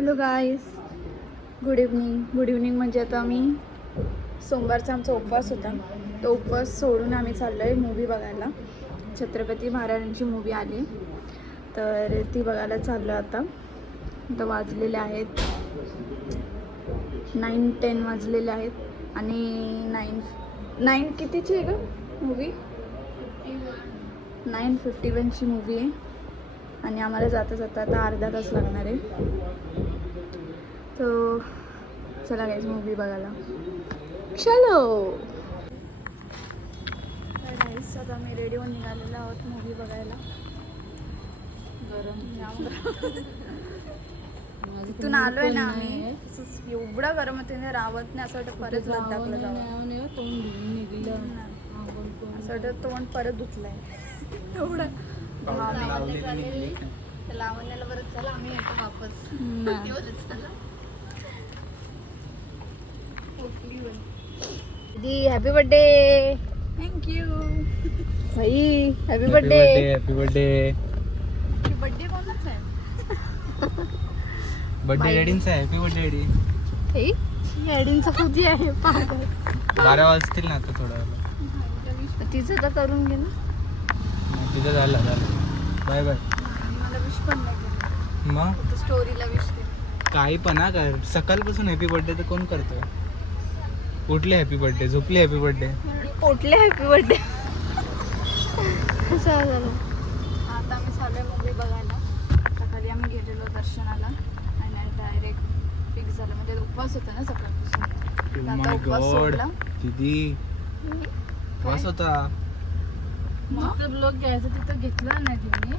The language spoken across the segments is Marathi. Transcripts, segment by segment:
हॅलो गाईज, गुड इव्हनिंग म्हणजे आता आम्ही सोमवारचा आमचा उपवास होता. तो उपवास सोडून आम्ही चाललो आहे मूवी बघायला. छत्रपती महाराजांची मूवी आली तर ती बघायला चाललो आता. आता वाजलेले आहेत 9-10 वाजलेले आहेत आणि 9 कितीची आहे का मूवी? 9:51ची मूवी आहे आणि आम्हाला जाता जाता आता अर्धा तास लागणार आहे. तो चला गाईज मूवी बघायला चलो. गाईज आता आम्ही रेडी होऊन निघालेलो आहोत मूवी बघायला. तिथून आलोय ना आम्ही, एवढा गरम होते रावत नाही, असं वाटतं परत लद्दाखला जावं. असं वाटतं तोंड परत धुतलंय एवढं लावण्याला. परत चला आम्ही येतो वापस. Happy birthday. थँक्यू भाई. Happy birthday. Happy birthday. Birthday कोणाचा आहे? बर्थडे डॅडींचा आहे. Happy birthday daddy. डॅडींचा खुदी आहे. 12 वाजतील ना आता थोडा वेळ. तिचं तर करून घे ना. तिथं झालं. Bye bye. मला विश पण नाही केलं. मग स्टोरीला विश केलं. काही पण हा कर. सकाळपासून हॅपी बर्थडे तर कोण करतोय? उठले हॅपी बर्थडे, झोपले हॅपी बर्थडे, पोटले हॅपी बर्थडे. असं झालं. आता आम्ही चाललोय मूवी बघायला. सकाळी आम्ही गेलेलो दर्शनाला आणि डायरेक्ट फिक्स झालं. म्हणजे उपवास होता ना सकाळपासून. आता उपवास सोडला. दीदी उपवास होता. जिथं ब्लॉग घ्यायचं तिथं घेतलं नाही तिने.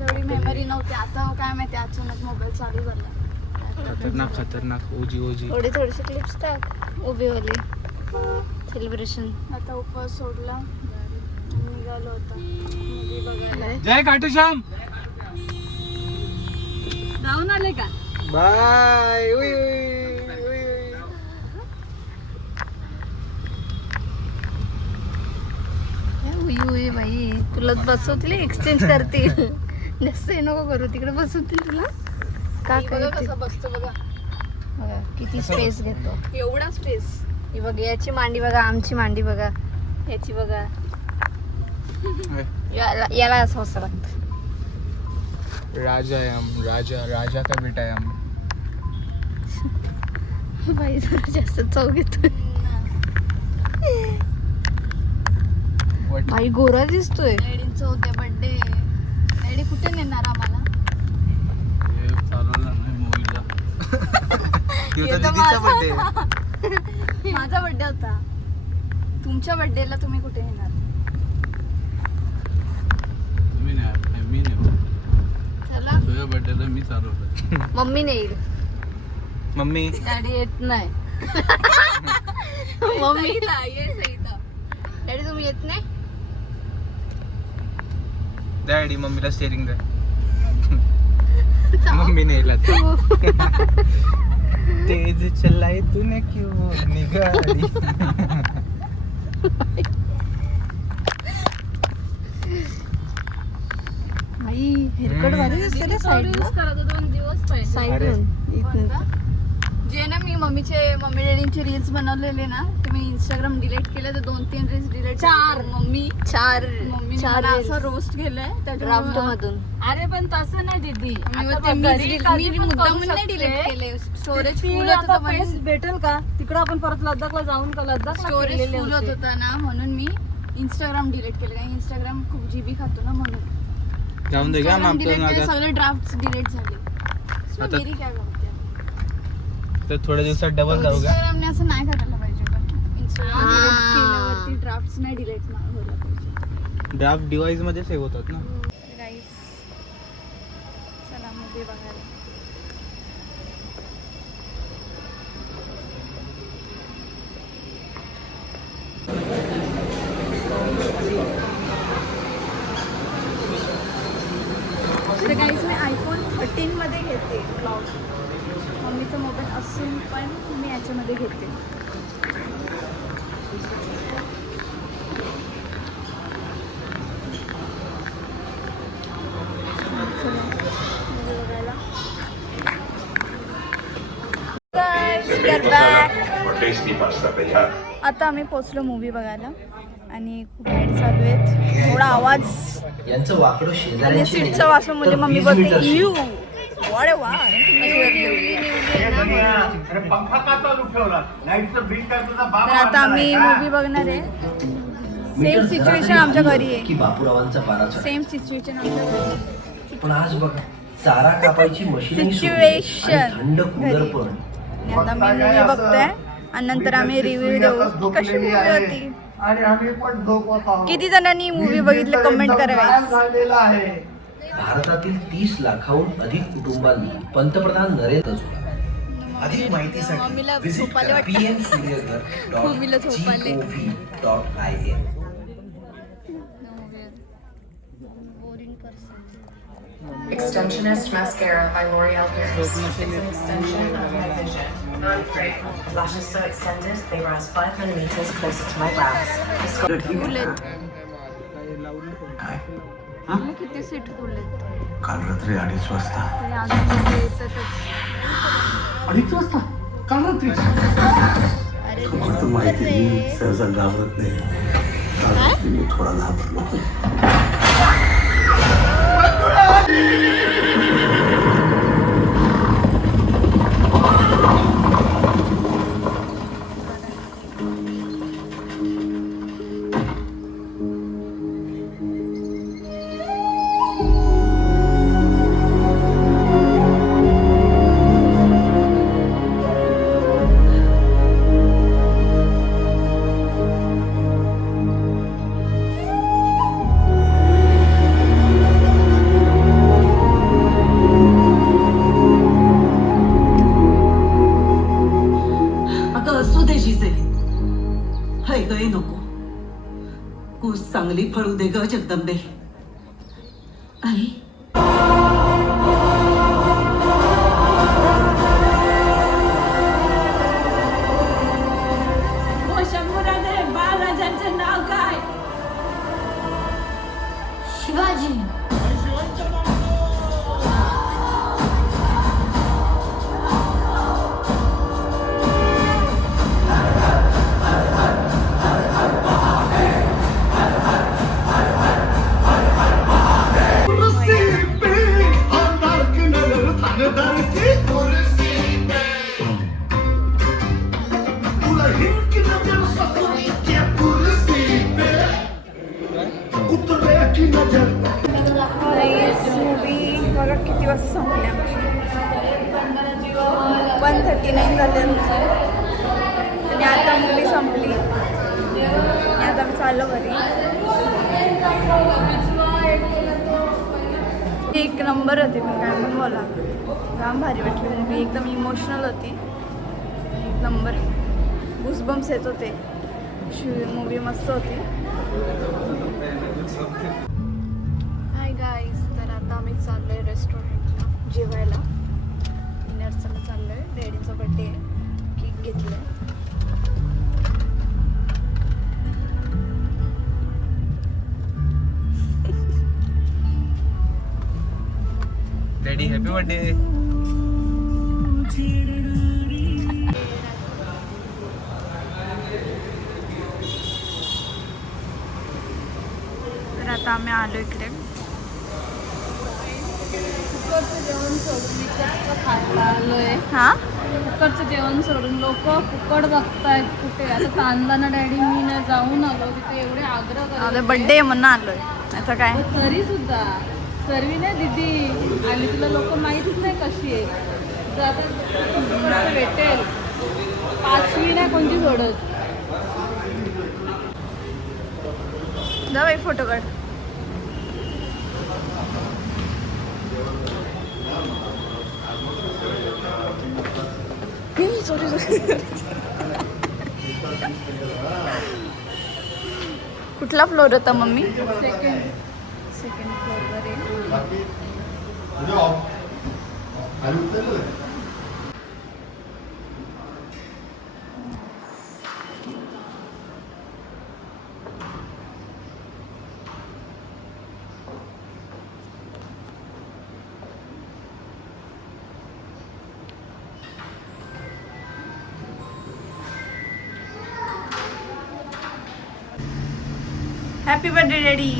एवढी मेमरी नव्हती. आता काय माहिती अचानक मोबाईल चालू झाला. खतरनाक ओजी. थोडेसे क्लिप्स टाक उभेवाले सेलिब्रेशन. आता उपवास सोडला निघालो होता मूवी बघायला. जय खाटूश्याम. जाऊन आले का? बाय. उई बाई, तुला बसवतील एक्सचेंज करतील. जास्त नको करू, तिकडे बसवतील तुला. का कसं बसतो बघा. किती स्पेस घेतो. एवढा स्पेस. ही बघ, याची मांडी बघा, आमची मांडी बघा, याची बघा. याला असं असं लागतं. राजा का बेटा है हम. बाई जरा जास्त चव घेतोय. बाई गोरा दिसतोय. डॅडींचा होते बर्थडे. डॅडी कुठे नेणार आम्हाला? माझा बर्थडे होता. तुमच्या बर्थडेला तुम्ही कुठे येणार? चला तुझ्या बर्थडेला मी चालवलं. मम्मी नाही येईल. मम्मी डॅडी येत नाही. मम्मी डॅडी तुम्ही येत नाही. डॅडी मम्मीला स्टेरिंग द्या. मम्मी नाही येत. तेज चलाई तूने क्यों निगारी. भाई हेअरकट भारी दिसते रे. साईडला जे ना मी मम्मी डॅडींचे रील्स बनवलेले ना, ते मी इंस्टाग्राम डिलीट केले. तर 2-3 रील्स डिलीट. 4 मम्मी असं रोस्ट केलंय ड्राफ्ट मधून. अरे पण तसं नाही दीदी. मी मुद्दाम नाही डिलीट केले. स्टोरेज फुल होत होतं म्हणून. भेटेल का तिकडं आपण परत लद्दाखला जाऊन का लद्दाख स्टोरेज फुल होत होता ना, म्हणून मी इंस्टाग्राम डिलीट केलं. कारण इंस्टाग्राम खूप जीबी खातो ना, म्हणून जाऊन दे का. सगळे ड्राफ्ट डिलीट झाले. मेरी काय बोलते. तर थोड्या दिवसात डबल जाऊ का. इंस्टाग्रामने असं नाही करायला पाहिजे. पण इंस्टाग्राम डिलीट केल्यावरती ड्राफ्ट्स नाही डिलीट व्हायला पाहिजे. ड्राफ्ट डिव्हाइस मध्ये सेव्ह होतात ना. गाईस चला मूवी बघायला. तर गाईस मी iPhone 13 मध्ये घेते ब्लॉग. मम्मीचा मोबाईल असून पण मी याच्यामध्ये घेते. बघायला आता आम्ही पोचलो मूवी बघायला आणि खूप ॲड चालू आहेत. थोडा आवाज यांचं वाकडं आणि शेजाऱ्यांची सीटचा वास म्हणजे तर मम्मी 20 बोलते मीटरची. यू वाडे वा तर आता आम्ही मूवी बघणार आहे. मीटर सेम जरा सिच्युएशन तरी आमच्या हललं घरी की आहे. बापूरावांचा पारा चढ. सेम सिच्युएशन आमच्या घरी पण आज बघा चारा कापायची मशीन Situation थंड कूलर घरी. पण. आणि आता मी मूवी बघतोय आणि नंतर आम्ही रिव्ह्यू देऊ की कशी मूवी होती. आणि आम्ही पण झोपत आहोत. किती जणांनी मूवी बघितलं कमेंट करा guys. झालेला आहे. भारतातील 30 लाखाहून अधिक कुटुंबांनी पंतप्रधान नरेंद्र मोदी अधिक माहितीसाठी मम्मीला visit झोपायला करा वाटतं. मम्मीला झोपायला. pmsuryaghar.gov.in. Extensionist Mascara by L'Oreal Paris. It's an extension of my vision. Non-free. Lashes so extended, they rise 5 millimeters closer to my brows. फुल आहेत. मग किती सीट फुल आहेत काल रात्री 2:30 वाजता. तरी अजून लोकं येतातच. 2:30 वाजता काल रात्री अरे फक्त माहिती मी सहसा घाबरत नाही. काल रात्री मी थोडा घाबरलो होतो. अगं असू दे जिजे हाय गय नको कूस चांगली फळू दे ग जगदंबे आई शंभूराजे बाळराजांचे नाव काय? शिवाजी. मूवी बघा किती वाजता संपली आमची. 1:39 झाले आणि आता मूवी संपली आणि आता आम्ही चाललो घरी. एक नंबर होती पण काय पण बोला जाम भारी वाटली मूवी. एकदम इमोशनल होती. एक नंबर गुसबम्स येत होते. मूवी मस्त होती. हाय गाईज तर आता आम्ही चाललो आहे रेस्टॉरंटला जेवायला. डिनरचं चाललो आहे. डॅडीचा बड्डे आहे. केक घेतलं आहे. Daddy happy birthday. तर आता आम्ही आलो इकडे. कुकरचं जेवण सोडून इकडचं खायला आलोय. हां कुकरचं जेवण सोडून लोक कुकड बघतायत कुठे. आता तांदळा डॅडी मी ना जाऊन आलो तिथे एवढे आग्रह आता करत बड्डे म्हणून आलोय. आता काय तरी सुद्धा सर्वी नाही दीदी आणि तुला लोक माहितीच नाही कशी आहे. तर आता कुकरचं भेटेल 5वी नाही कोणती सोडत. जाऊ एक फोटो काढ. सॉरी कुठला फ्लोर होता मम्मी? सेकंड फ्लोअरवर आहे. Happy birthday daddy.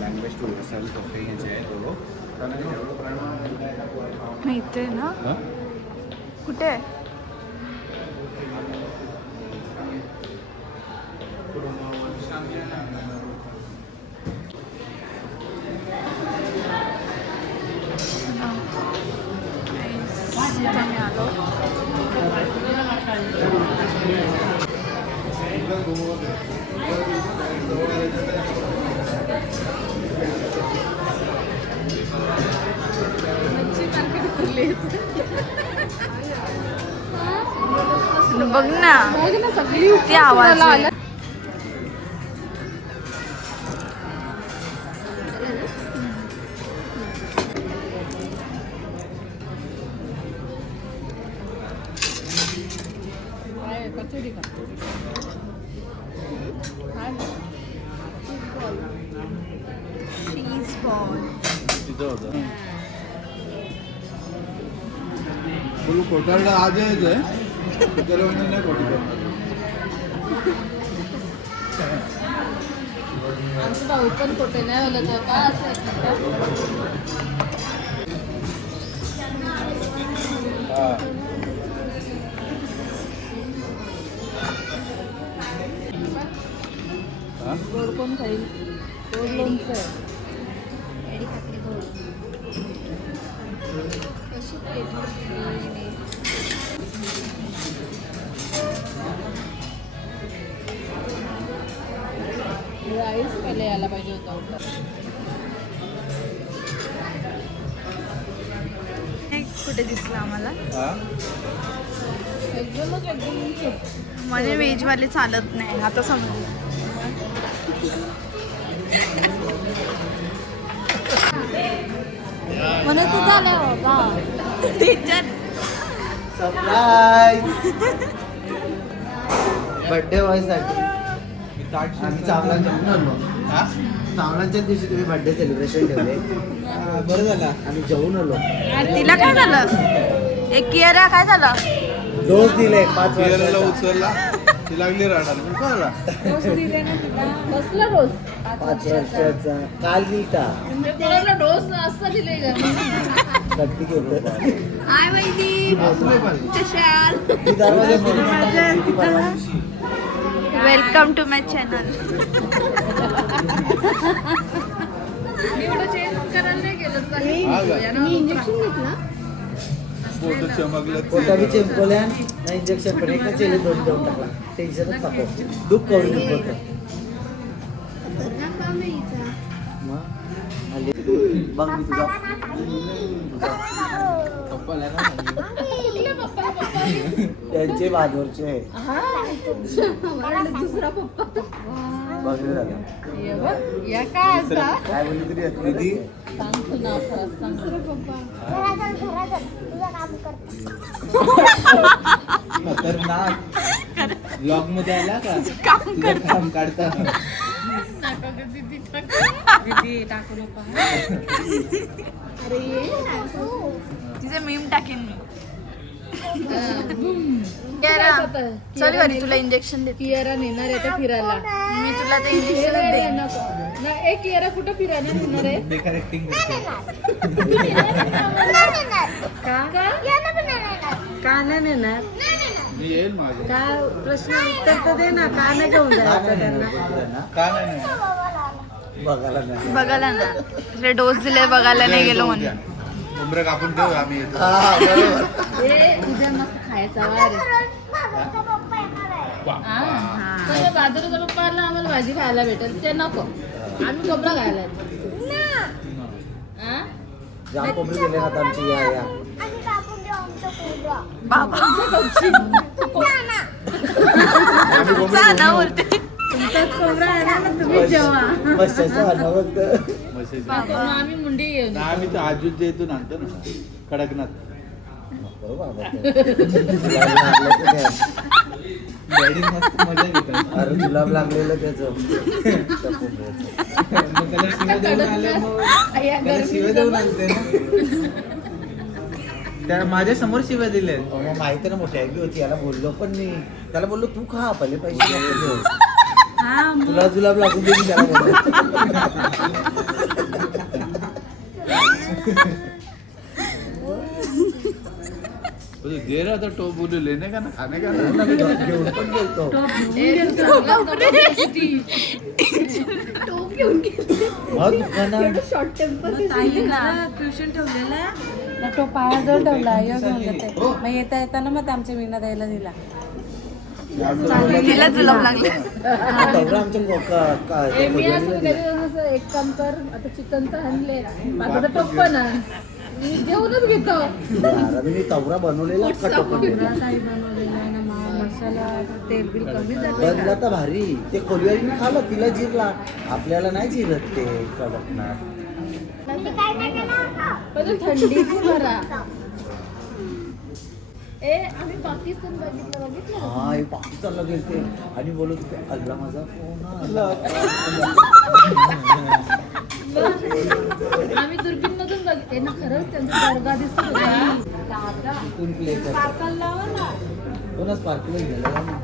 Language to self माहिती आहे ना कुठे आहे? आम्ही आलो. बघ ना सगळी किती आवाज आहे. कचोरी का चीज बॉल. तिथं होतं बोलू कोटारला आज यायचं आहे त्याला नाही कोटी करणार. आमचं भाऊ पण कुठे नाही बोलत होता का असं गोड कोण खाईल? गोड लोणचं आहे. राईस पहिले यायला पाहिजे होता. कुठे दिसलं आम्हाला? एकदम म्हणजे व्हेजवाले चालत नाही आता समजलं. म्हणून तू झालं बाबा टीचर सरप्राईज बर्थडे बॉयसाठी आम्ही चावलांच्या चावलांच्या दिवशी तुम्ही बर्थडे सेलिब्रेशन ठेवले. बरं झालं आम्ही जेवून आलो. तिला काय झालं? एक कियारा काय झालं? डोस दिले 5 केरळला वर्षाचा. उचलला ती लागली राडायला पण काय झाला? डोस दिले ना तिला. कसला डोस? 5 वर्षाचा काल दिलता म्हणजे कोणाला डोस असं दिले का? कट्टी घेतो. हाय वैदी, कशाल? ती दरवाजा किती परवा दिवशी. Welcome to my channel. मी एवढं चेंज करायला नाही गेलं काही. हा का? यानं इंजेक्शन घेतला. बोट चमकलं कोटा बी चेंपल्या ना इंजेक्शन पण एका चेले 2 देऊन टाकला. टेन्शनच नको. दुःख करून दुखत मग आले बघ मी तुझा पप्पाला ना त्यांचे बाजूरचे दुसरा पप्पा. बघले झालं. ये बघ, या काय असा? काय बोलली तरी दीदी सांगतो ना खरंच सांगतो पप्पा. खतरनाक ब्लॉग मध्ये आला का तुझं काम काढता. दीदी टाकू नका. अरे ये तिचे मीम टाकेन मी. चल चल घरी तुला इंजेक्शन देते. कियारा नेणार आहे त्या फिरायला. मी तुला ते इंजेक्शन देईन. एक कियारा कुठं फिरायला नेणार आहे? बेकार ऍक्टिंग करते. का नाही नेणार? मी येईल माझे काय प्रश्न उत्तर तर दे ना. का नाही घेऊन जायचं त्यांना? का नाही बघायला नाही. बघायला ना तिला डोस दिले बघायला नाही गेलो म्हणून. उमरं कापून ठेव आम्ही येतो. हा, बरोबर. हे उद्या मस्त खायचा वार आहे. तर बाजूला पप्पा आला आम्हाला भाजी खायला भेटेल ते नको. आम्ही कोबरा खायला येतो. जाम कोंबडी दिले ना आता आमची या बाबा आम्ही कोंबडी जा ना बोलते. तुमचाच कोबरा आहे ना तुम्ही जेव्हा. मस्त्याचं अनावत. म्हशीचं. आम्ही मुंडी घेऊन नाही, आम्ही तर आजूच्या इथून आणतो ना कडकनाथ. नको बाबा जुलाब लागलं तर द्या. डॅडी मस्त मजा घेतात. अरे जुलाब लागलेलं त्याचं त्या कोंबड्याचं. मग त्याला शिव्या देऊन आले मग त्याला शिव्या देऊन आणते ना. त्या माझ्या समोर शिव्या दिल्या. मग माहिती ना मोठी आगी होती, याला बोललो पण मी त्याला बोललो तू खा पहिले पैसे नको देऊ. तुला जुलाब लागून दे त्याला बोललो. दे रहा था टॉप बोले लेने का ना खाने का घेऊन पण बोलतो. मग दुकानात ट्युशन ठेवलेला ना तो पायाजवळ ठेवला योग घेऊन जाते मग येता येताना मग आमच्या मीना द्यायला दिला तिला जुलाब लागले. तवरा आमच्या मी असं असं एक काम कर आता चिकन तर आणले आता टोप पण आण. मी जेवणच घेतो मी तवरा बनवलेला कटो पण काही बनवलेलं आहे ना मसाला तेल बिल कमी जाते बनला तर भारी. ते खोलीवारीने खाल्लं तिला जिरला, आपल्याला नाही जिरत ते कडकनाथ. पण थंडीची भरा आम्ही पाकिस्तान बघितलं हा हे पाकिस्तानला गेलते आणि बोलत होते अल्ला माझा फोन आला. आम्ही दुर्बीनमधून बघितले ना खरंच त्यांचा दर्गा दिसत होता कोण प्ले सारखा लावा ना कोणच पार्टीला गेलेला ना.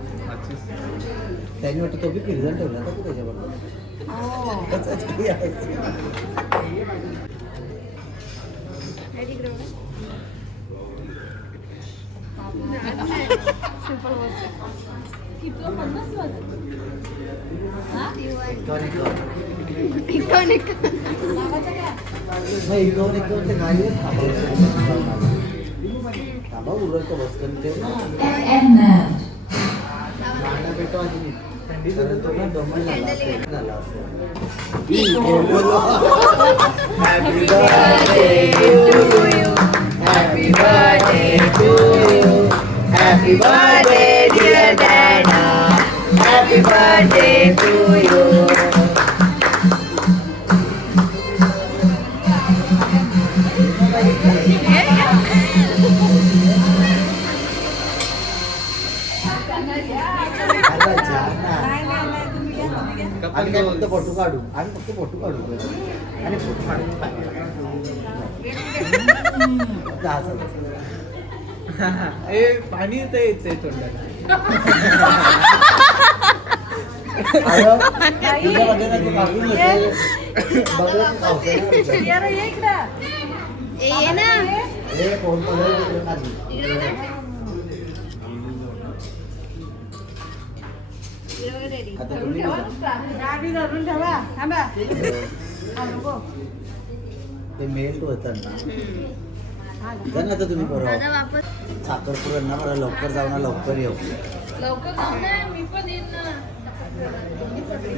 त्यांनी वाटतं तो बी पिझ्झा ठेवला होता की त्याच्याबरोबर त्याचाच काही आहे. एकावर ते गाडीवर थांबा उरतो बसकन ठेव ना. गाणं भेटो आधी थंडी जर तो ना दमन झाला असेल. Happy birthday to you. Happy birthday to you. Happy birthday dear Dana. Happy birthday to you. आणि काय फक्त फोटो काढू आणि फक्त फोटो काढू आणि फोटो काढू पाणी येते तोंडाला. आता तुम्ही ते मेल्ट होतं ना आता तुम्ही बरोबर साखरपुड्यांना मला लवकर जाऊ ना लवकर येऊ. लवकर जाऊ ना मी पण येईन ना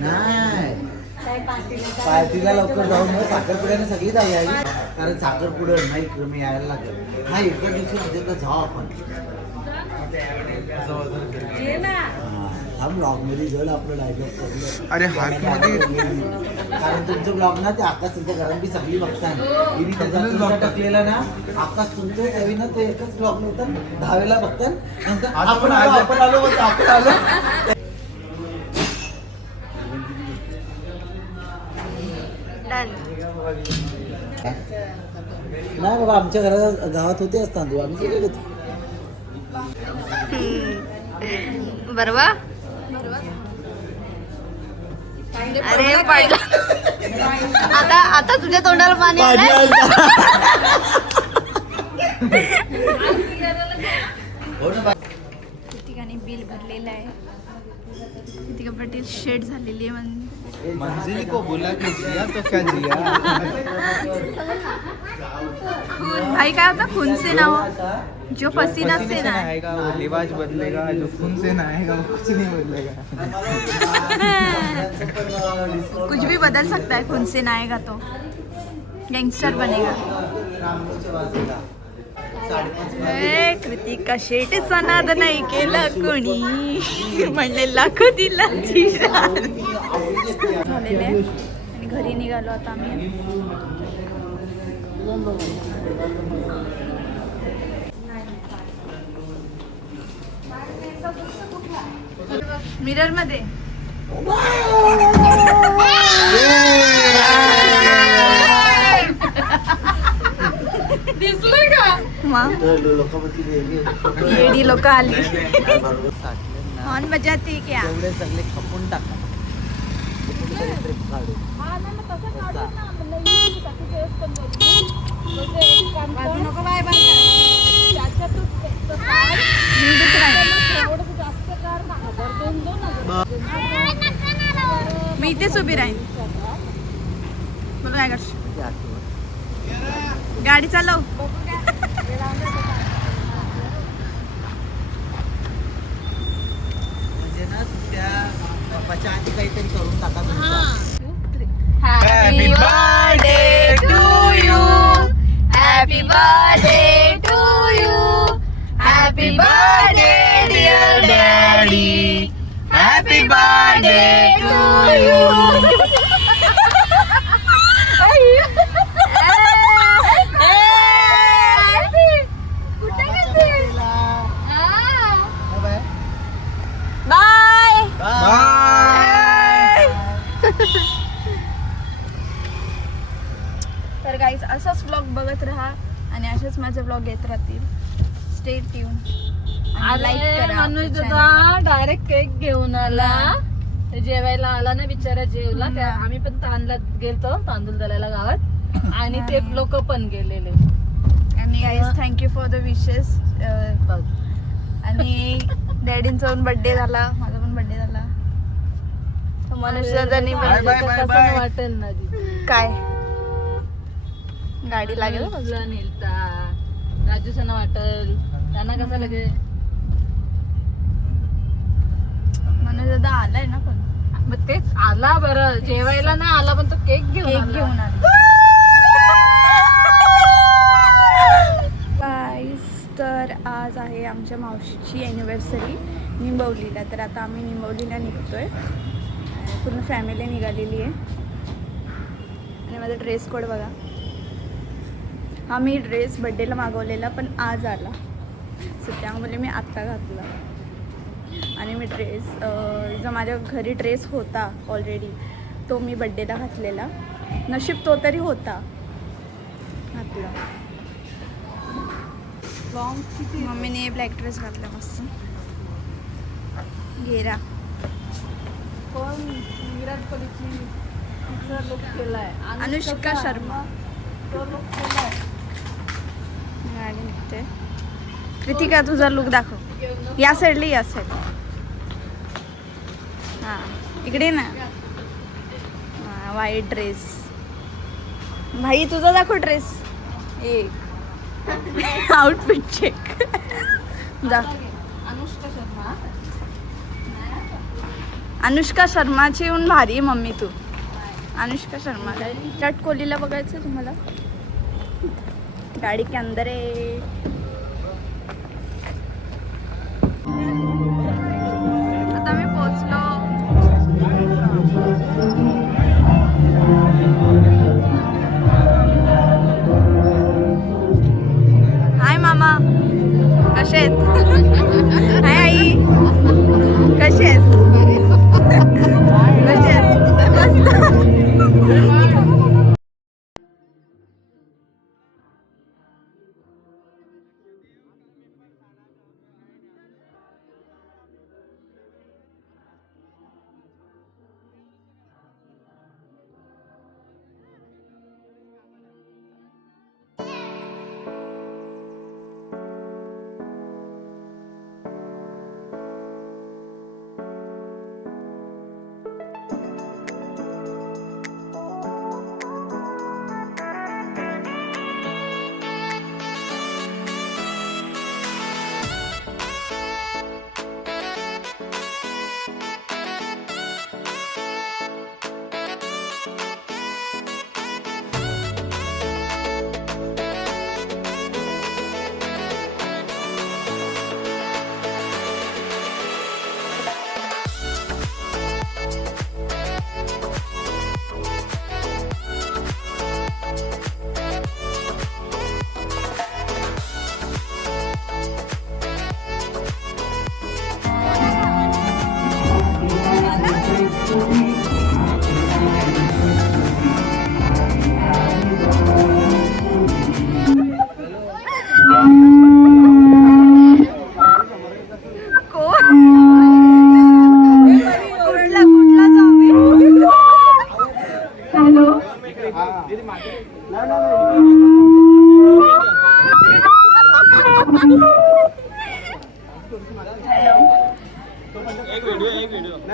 नाही पार्टीला लवकर जाऊन मग साखरपुड्याने सगळी जाऊ यावी कारण साखरपुडं नाही मी यायला लागेल. हा एका दिवशी म्हणजे तर जाऊ आपण. ये ना हा ब्लॉग मध्ये जर आपलं डायलॉग करलं अरे हातमध्ये कारण तुमचं ब्लॉग ना ते आकाश तुमच्या घरात बी सगळी बघतात इथे त्याचा टाकलेला ना आकाश तुमचं त्यावेळी ना ते एकच ब्लॉग नव्हतं 10 वेळा बघतात नंतर आपण आलो आपण आलो. नाही बाबा आमच्या गावात होते असतात आम्ही गेलेलो होतो. बरोबर. अरे पडला आता तुझ्या तोंडाला पाणी आलंय. ठिकाणी बिल भरलेलं आहे. किती पटेल शेड झालेली आहे मंजिल को बोला कि जिया तो क्या जिया. भाई काय होता खून से ना हो जो पसीना से ना आएगा वो लिबास बदलेगा, जो खून से ना आएगा वो कुछ नहीं बदलेगा. कुछ भी बदल सकता है खून से ना आएगा तो गैंगस्टर बनेगा. कृतिका शेटचा नाद नाही केला कोणी म्हणले लाखो दिला झालेले आणि घरी निघालो आता आम्ही. मिरर मध्ये दिसलंय का? मग येडी लोक आली हॉर्न बजाती क्या एवढे सगळे खपून टाका हा ना, मग तसं काढू ना. म्हणलं YouTube साठी तेच पण बोलली. म्हणजे एक काम कर. त्याच्यातून एक तर काढ. थोडंसं जास्त काढ ना. 1000, 2000. मी इथेच उभी राहीन बोल काय करशील गाडी चालव म्हणजे ना त्या पप्पाच्या आधी काहीतरी करून टाका तुमचा. Happy birthday to you happy birthday to you happy birthday dear daddy happy birthday to you bye तर गाईज असाच व्लॉग बघत राहा आणि असेच माझे व्लॉग येत राहतील स्टे ट्यून आणि लाईक करा माणूस channel. होता डायरेक्ट केक घेऊन आला. ते जेवायला आला ना बिचारा जेवला. त्या आम्ही पण गेलतो तांदूळ दळायला गावात आणि ते लोक पण गेलेले. आणि गाईज थँक्यू फॉर द विशेस आणि डॅडींचा पण बर्थडे झाला माझा पण बर्थडे झाला मनुष्य दादांनी Bye, bye, bye, bye. वाटेल ना दीदी. काय गाडी लागेल ना तुला नेलता राजू सणा वाटेल त्यांना कसं लगे मनुष्य दादा आलाय ना पण मग तेच आला बरं जेवायला ना आला पण तो केक घेऊन केक आला. घेऊन आला गाईस तर आज आहे आमच्या मावशीची ॲनिव्हर्सरी निंबवलीला तर आता आम्ही निंबवलीला निघतोय पूर्ण फॅमिली निघालेली आहे आणि माझा ड्रेस कोड बघा हा मी ड्रेस बड्डेला मागवलेला पण आज आला सो त्यामुळे मी आत्ता घातला आणि मी ड्रेस जो माझ्या घरी ड्रेस होता ऑलरेडी तो मी बड्डेला घातलेला नशीब तो तरी होता घातला मम्मीने ब्लॅक ड्रेस घातला मस्त घेरा कोण विराट कोहलीची लुक केलाय अनुष्का शर्मा तो लुक केलाय. गाडी निघते कृतिका तुझा लुक दाखव या साईडला या साईड हां इकडे ना हां व्हाईट ड्रेस भाई तुझा दाखव ड्रेस ए आउटफिट चेक जा अनुष्का शर्मा अनुष्का शर्माची येऊन भारी आहे मम्मी तू अनुष्का शर्मा विराट कोहलीला बघायचं तुम्हाला गाडी के अंदर आहे आता मी पोहोचलो हाय मामा कसे आहेत हाय आई कसे आहेत कसे आहेत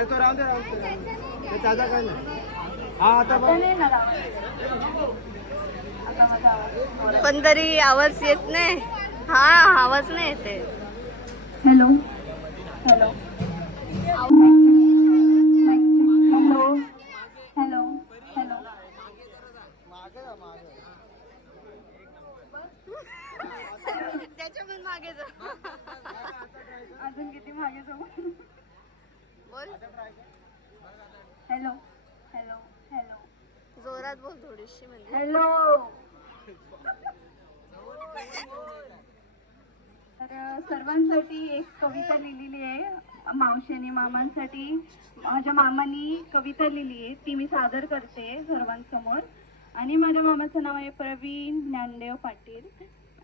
अरे तो राहू दे ते त्याचा काय नाही. हा आता बघ. पण तरी आवाज येत नाही. हा आवाज नाही येते. Hello hello hello hello hello. त्याच्या पण मागे जा. अजून किती मागे जाऊ. बोल हॅलो हॅलो हॅलो जोरात बोल थोडीशी म्हणजे. हॅलो. तर सर्वांसाठी एक कविता लिहिलेली आहे. मावशीने मामांसाठी माझ्या मामांनी कविता लिहिली आहे, ती मी सादर करते सर्वांसमोर. आणि माझ्या मामाचं नाव आहे प्रवीण ज्ञानदेव पाटील.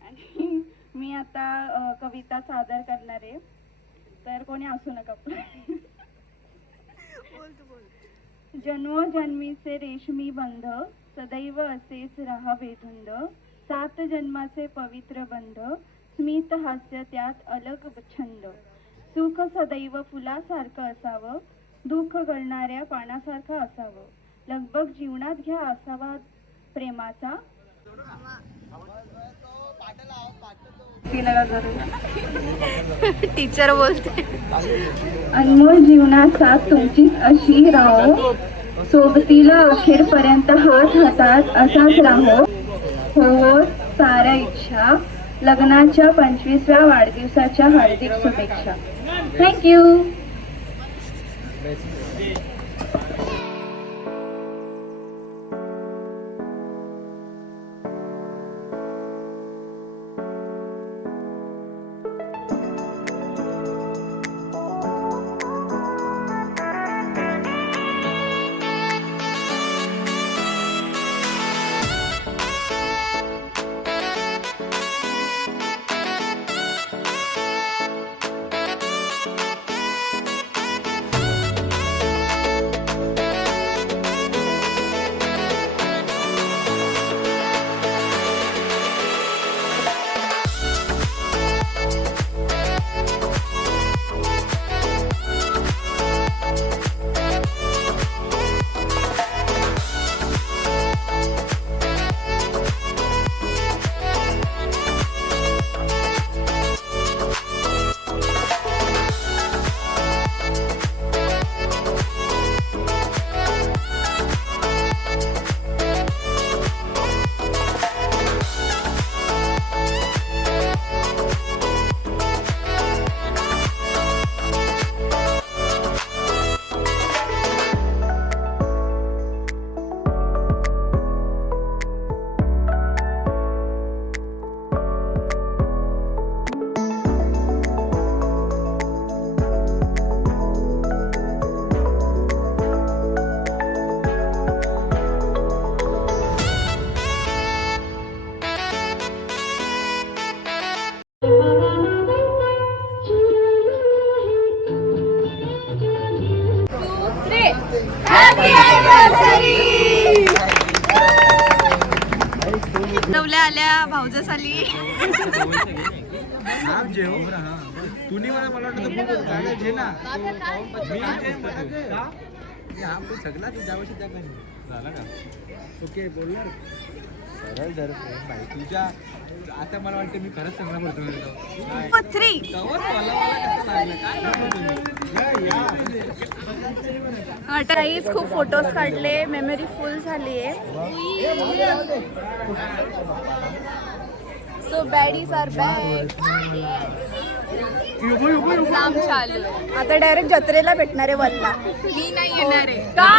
आणि मी आता कविता सादर करणार आहे, तर कोणी असू नका. जन्मोजन्मीचे रेशमी बंध सदैव असेच राहावे धुंद. 7 जन्माचे पवित्र बंध स्मित हास्य त्यात अलग छंद. सुख सदैव फुलासारखं असावं, दुःख गळणाऱ्या पानासारखं असावं. लगबग जीवनात घ्या असावा प्रेमाचा. टीचर बोलते. अनमोल जीवनात साथ तुमचीच अशी राहो, सोबतीला अखेरपर्यंत हात हातात असाच राहो. हो साऱ्या इच्छा. लग्नाच्या 25व्या वाढदिवसाच्या हार्दिक शुभेच्छा. थँक्यू. नवल्या आल्या भाऊजस आली. जेव तुम्ही मला वाटतं जे ना मी सगळा तुझ्यापाशी त्या काही झाला का. ओके बोलणार सरळ धर भाई तुझ्या. आता मला वाटतं मी खरंच चांगला बोलतो. 3 काहीच खूप फोटोज काढले, मेमरी फुल झाली आहे. So baddies are back. Exam चालू आहे. आता डायरेक्ट जत्रेला भेटणार आहे वल्ला. मी नाही येणार आहे का.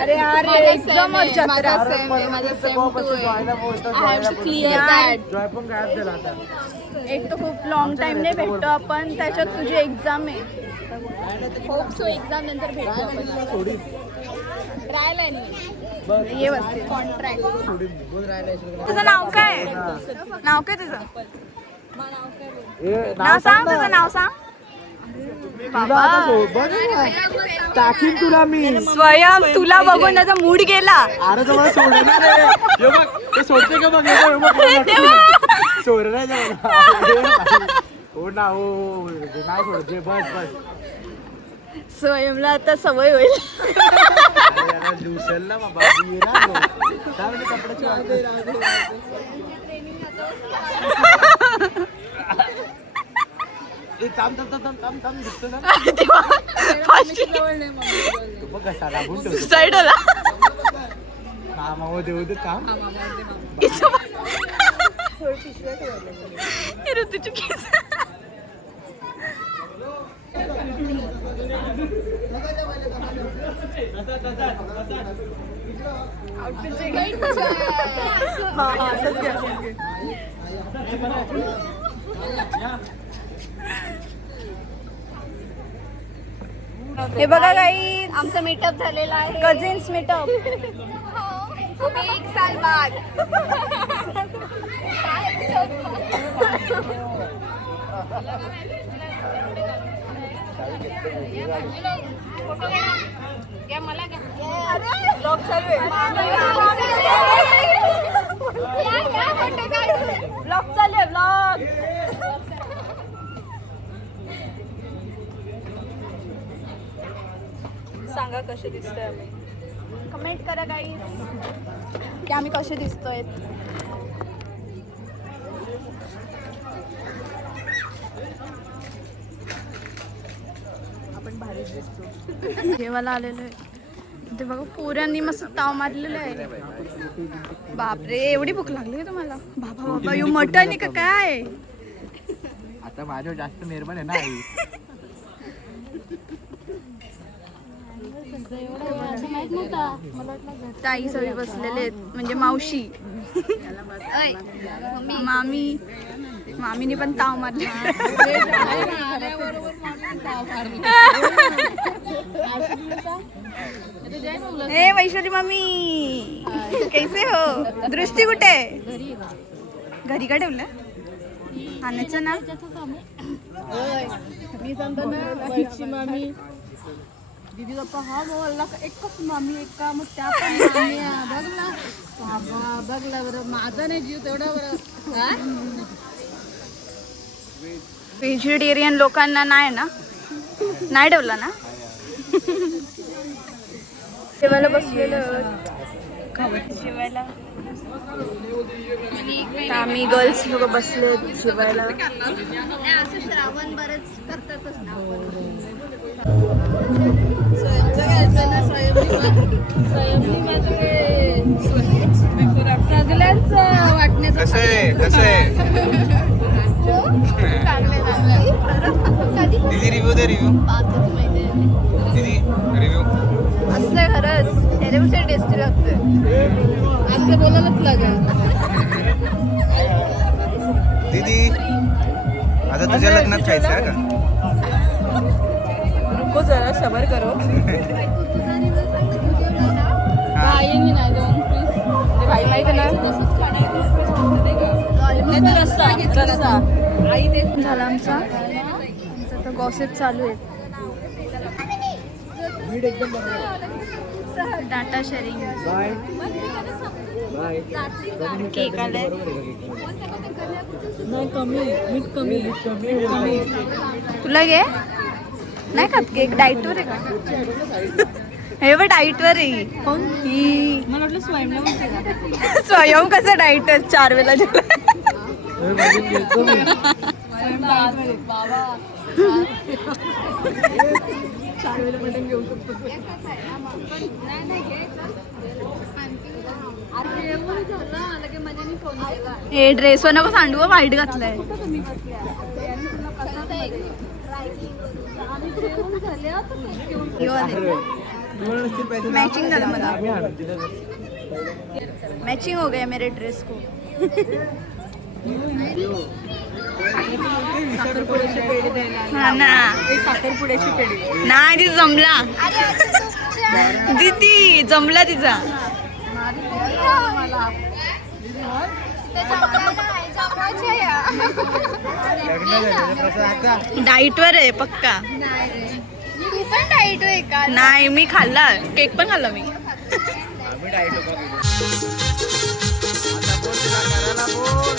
अरे अरे एक्झाम और जत्रा माझा सेम टू एक तर खूप लॉंग टाइमने भेटतो आपण, त्याच्यात तुझी एक्झाम आहे. होप सो एक्झाम नंतर भेटू आपण. ट्रायल आहे ये वस्ती कॉन्ट्रॅक्ट. तुझं नाव काय. नाव काय तुझं. नाव सांग. तुझं नाव सांग. टाकीन तुला मी. स्वयं तुला बघून त्याचा मूड गेला. अरे तुम्हाला सोडणार आहे. सोडते का बघ. सोडणार हो ना हो नाही सोड जे बस स्वयंला आता सवय होईल. दिवसेल ना बाबा ये ना गं. काय म्हणते कपड्याची वाट? ए, थांब दिसतो ना तू बघ कसा लागून ठेवतो. सुसाईड होला. मामा हो देऊ दे थांब. ऋतूची केस. हे बघा काही आमचा मीटअप झालेला आहे. Cousins meetup. 1 साल बाद. ब्लॉग चालू आहे. ब्लॉग चालू आहे. ब्लॉग. सांगा कसे दिसतोय आम्ही. कमेंट करा काही की आम्ही कसे दिसतोय. आपण भारीच दिसतो. जेवायला आलेलो आहे ते बघा. पोरांनी मस्त ताव मारलेलं आहे. बापरे एवढी भूक लागली का तुम्हाला? बाबा बाबा यू मटन आहे का काय? आता माझ्यावर जास्त मेहरबान आहे ना आई. ताई सगळी बसलेले आहेत म्हणजे मावशी मामी. मामीने पण ताव मारले. हे वैशाली मामी कैसे हो? दृष्टी कुठे? घरी का ठेवलं? आणायचं ना. मी सांगतो ना वैशी मामी दीदी बाप्पा हा बोलला एकच मामी एक का मग त्या पण मामी बघला बाबा बघला बरं माझा नाही जीव तेवढा बरं. व्हेजिटेरियन लोकांना नाही ना नाही ठेवला ना. जेवायला बसलेलं जेवायला. आम्ही गर्ल्स लोक बसले जेवायला. असं श्रावण बरंच करतातच ना. सगळ्यांच वाटण्याचं कसं आहे दीदी रिव्ह्यू दे रिव्ह्यू. दीदी रिव्ह्यू असलं खरंच त्याच्यापेक्षा टेस्टी लागतं. आता बोलायलाच लागेल. दीदी आता तुझ्या लग्नात खायचं आहे का? रुको जरा सबर करो. येईन नाही दोन पीस भाई माहिती ना झाला आमचा आता गॉसिप चालू आहे. Data sharing. केक आलाय. तुला घे नाही खात केक. डाईटवर आहे का? हे बघ डाईटवर आहे ही. मला वाटलं स्वयं कसं डाईट 4 वेळेला हे ड्रेसवर नको सांडू. वाईट घातलाय. मैचिंग झालं मला. मैचिंग हो गया मेरे ड्रेस को. हा ना साखरपुड्याची पेढी नाही ती जमला. दीदी जमला तिचा. डाईटवर आहे पक्का. तू पण डाईट आहे का? नाही मी खाल्ला केक पण खाल्ला मी. आम्ही डाईट होतो. आता बोल करायला बोल.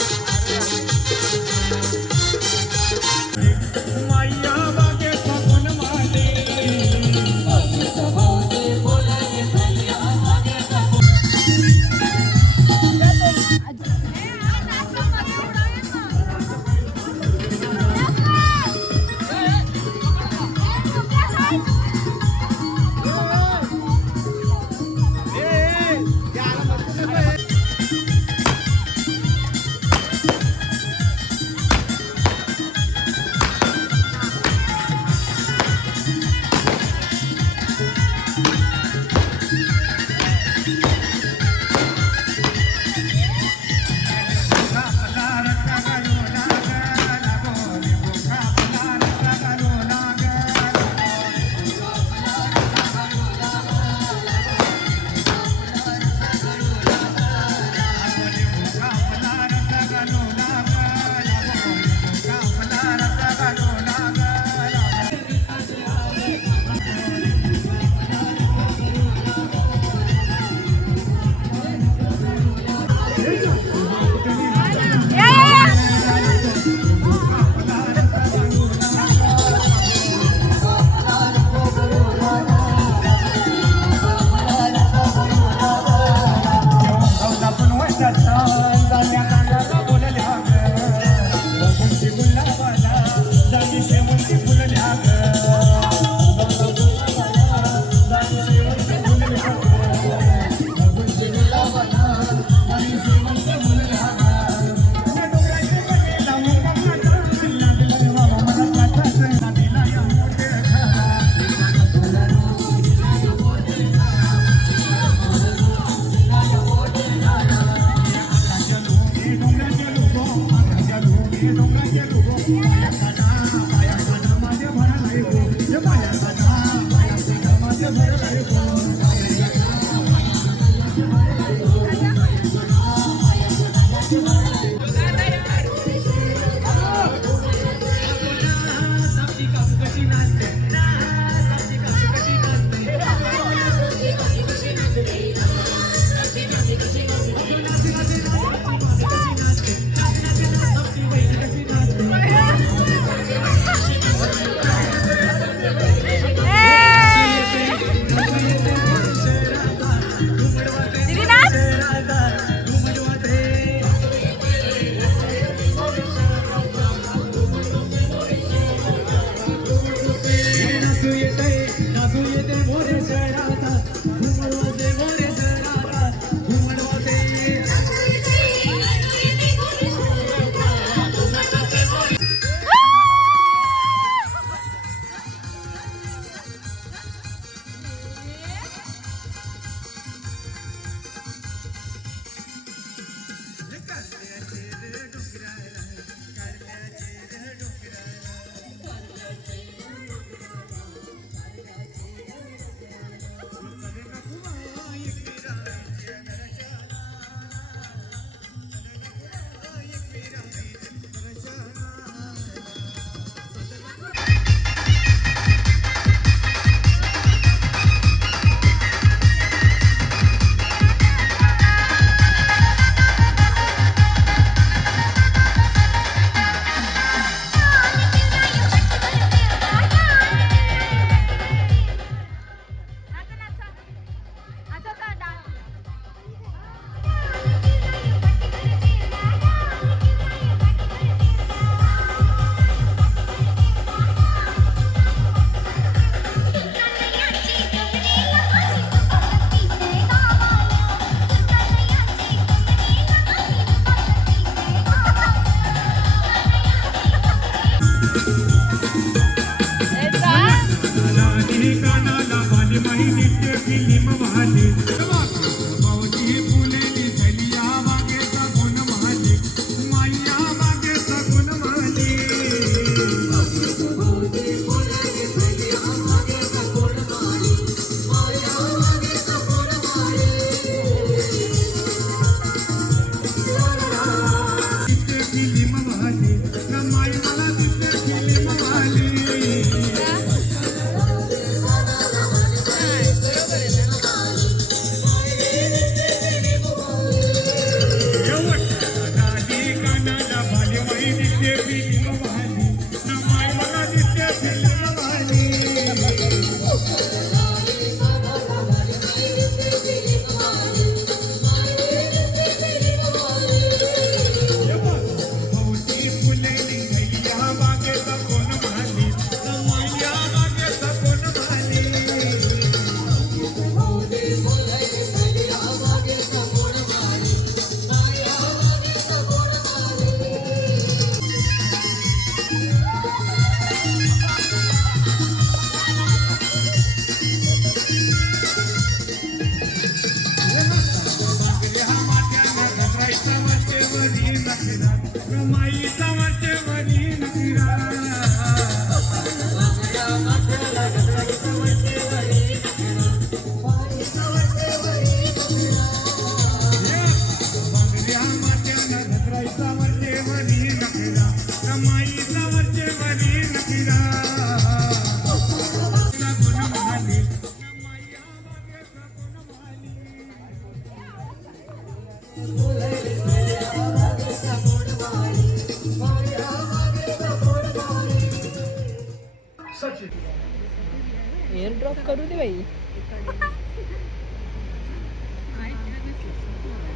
एअर ड्रॉप करू दे बाई.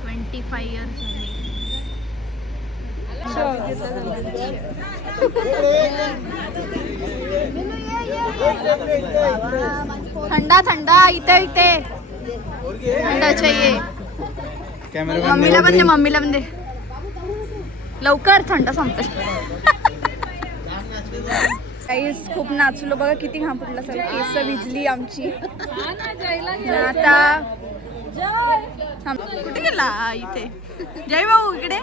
25 years थंडा थंडा इथे इथे थंडा चाहिए. मम्मीला पण दे, मम्मीला पण दे लवकर, थंडा संपत. काहीच खूप नाचलो बघा, किती घाम फुटला, सगळं केस विजली आमची. आता कुठे गेला इथे जय भाऊ, इकडे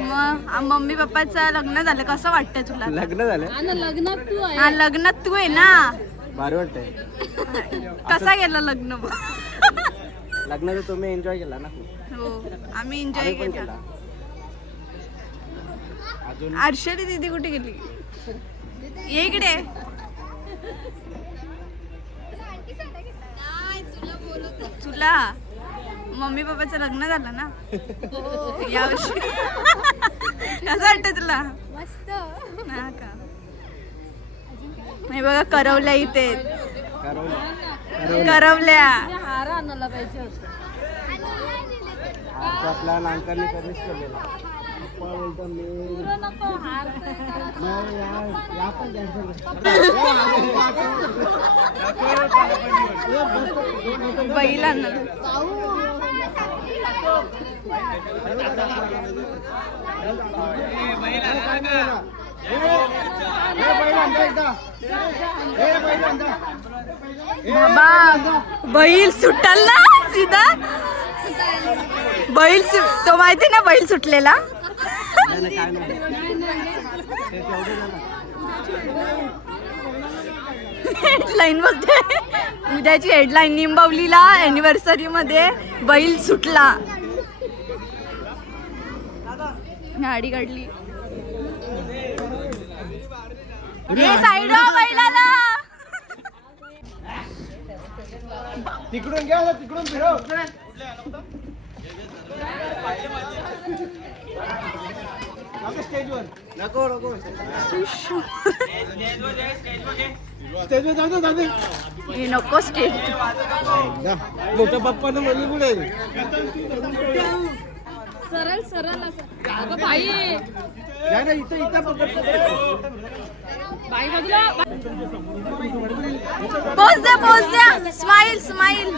मग मम्मी पप्पाचं लग्न झालं कसं वाटतंय तुला? लग्न झालं आणि लग्नात तू आहे. हा लग्नात तू आहे ना. भारी वाटतंय. कसा गेलं लग्न मग? लग्नाचं तुम्ही एन्जॉय केला ना खूप. हो आम्ही एन्जॉय पण केला. केला. अजून अर्शदी दीदी कुठे गेली? ये इकडे. तुला मम्मी पप्पाचं लग्न झालं ना यावर्षी. कसं वाटतं तुला? मस्त. हा का? नाही बघा करवल्या इथे. करवल्या. हार आणायला पाहिजे होतं. आमचा प्लॅन अंकलने कधीच केलेला. पप्पा बोलतो मी पुरं नको हार तर या पण कॅन्सल. बैल आणलं. बाबा बैल सुटल ना सीधा. बैल तो माहिती ना बैल सुटलेला. हेडलाईन बघते उद्याची हेडलाईन. निंबवलीला अॅनिव्हर्सरी मध्ये बैल सुटला. गाडी काढली. साईड बैलाला. तिकडून घ्या तिकडून फिरव. स्टेजवर नको नको स्टेजवर जाऊ दे. हे नको स्टेज. मोठ्या पप्पानं मुली पुढे सरळ सरळ असं. अगं बाई ना इथं बाई बघला. पोच द्या स्माइल स्माइल.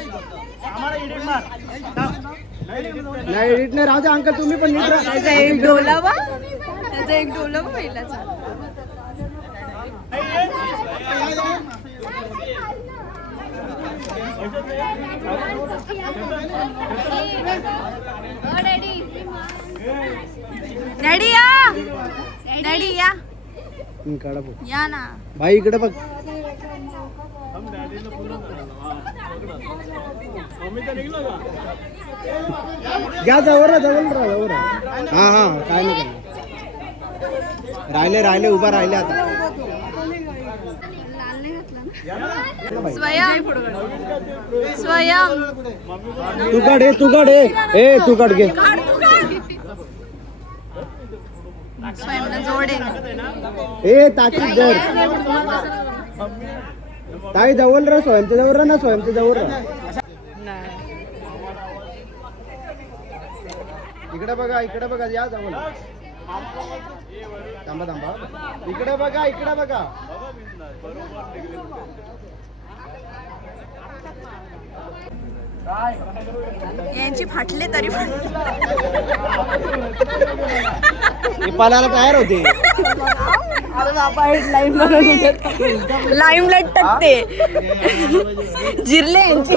नाही एडिट नाही राहू दे अंकल तुम्ही पण नीट राहा. त्याचा एक डोलावा. त्याचा एक डोलावा पहिलाचा. डॅडी या. डॅडी या. काढा बघ. या ना. भाई इकडे बघ. घ्या जवळ राहा. हा काय नाही राहिले उभा राहिले आता. स्वयं तू काढ ए तू काढ घे. स्वयंला जोडे. ए ताकी जर ताई जवळ राहा. स्वयंच्या जवळ राहा. इकडे बघा या जवळ. थांबा इकडे बघा. यांची फाटले तरी पण पालाला तयार होते. लाईम लटकते. जिरले यांची.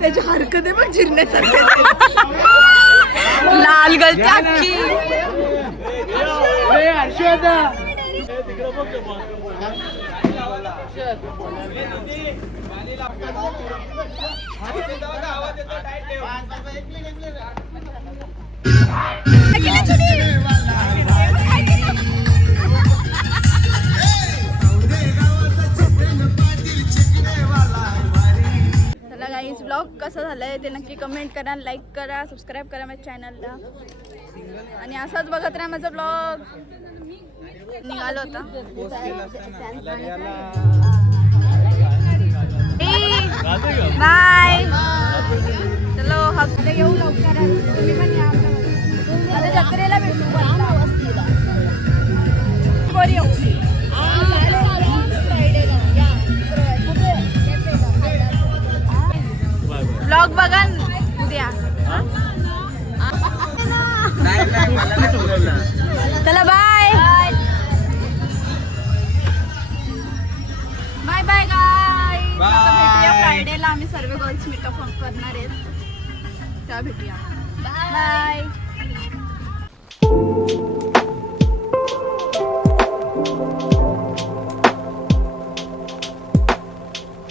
त्याची हरकत पण जिरण्यासारखे. लाल गलती अख्खी. चला गाईज ब्लॉग कसा झालाय ते नक्की कमेंट करा, लाईक करा, सबस्क्राईब करा माझ्या चॅनलला. आणि असाच बघत राहा माझा ब्लॉग. निघालो होता. बाय. चलो हक्क येऊ लवकर. तुम्ही पण या. आता जत्रेला भेटू. बरी येऊ. ब्लॉग बघा उद्या. चला बाय बाय बाय गाय. भेटूया फ्रायडेला. आम्ही सर्व गर्ल्स मेकअप करणार आहेत. त्या भेटूया. बाय.